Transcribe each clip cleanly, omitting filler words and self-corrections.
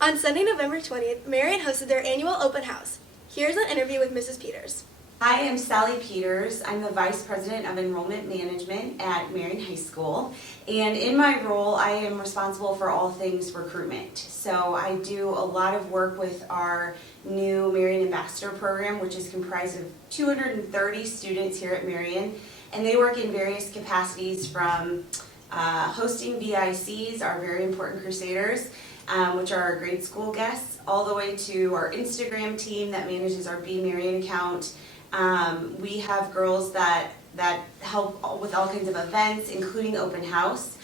On Sunday, November 20th, Marian hosted their annual open house. Here's an interview with Mrs. Peters. Hi, I'm Sally Peters. I'm the Vice President of Enrollment Management at Marian High School. And in my role, I am responsible for all things recruitment. So I do a lot of work with our new Marian Ambassador program, which is comprised of 230 students here at Marian. And they work in various capacities from hosting VICs, our very important crusaders, which are our grade school guests, all the way to our Instagram team that manages our Be Marian account. We have girls that help with all kinds of events, including open house.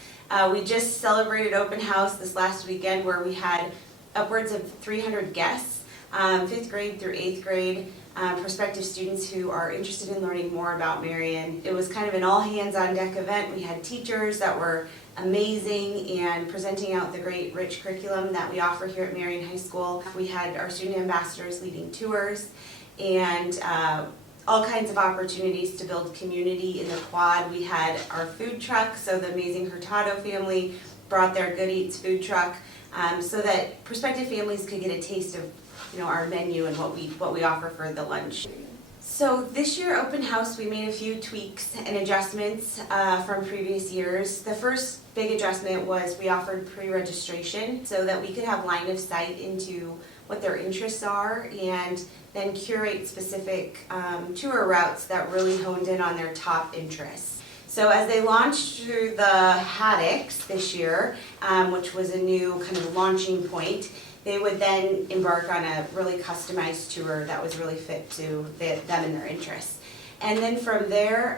We just celebrated open house this last weekend where we had upwards of 300 guests, 5th grade through 8th grade, prospective students who are interested in learning more about Marian. It was kind of an all hands on deck event. We had teachers that were amazing and presenting out the great rich curriculum that we offer here at Marian High School. We had our student ambassadors leading tours and all kinds of opportunities to build community in the quad. We had our food truck, so the amazing Hurtado family brought their Good Eats food truck so that prospective families could get a taste of our menu and what we offer for the lunch. So this year open house we made a few tweaks and adjustments from previous years. The first big adjustment was we offered pre-registration so that we could have line of sight into what their interests are and then curate specific tour routes that really honed in on their top interests. So as they launched through the Haddocks this year, which was a new kind of launching point, they would then embark on a really customized tour that was really fit to them and their interests. And then from there,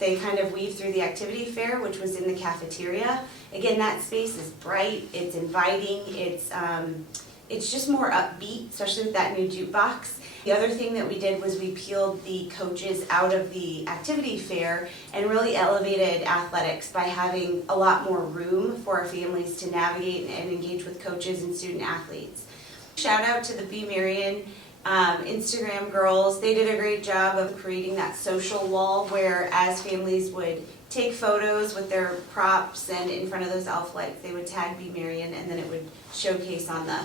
they kind of weaved through the activity fair, which was in the cafeteria. Again, that space is bright, it's inviting, it's just more upbeat, especially with that new jukebox. The other thing that we did was we peeled the coaches out of the activity fair and really elevated athletics by having a lot more room for our families to navigate and engage with coaches and student athletes. Shout out to the Be Marian Instagram girls. They did a great job of creating that social wall where as families would take photos with their props and in front of those elf lights, they would tag Be Marian and then it would showcase on the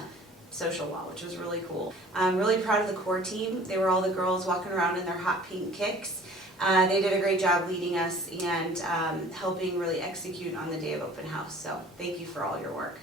social wall, which was really cool. I'm really proud of the core team. They were all the girls walking around in their hot pink kicks. They did a great job leading us and helping really execute on the day of open house. So thank you for all your work.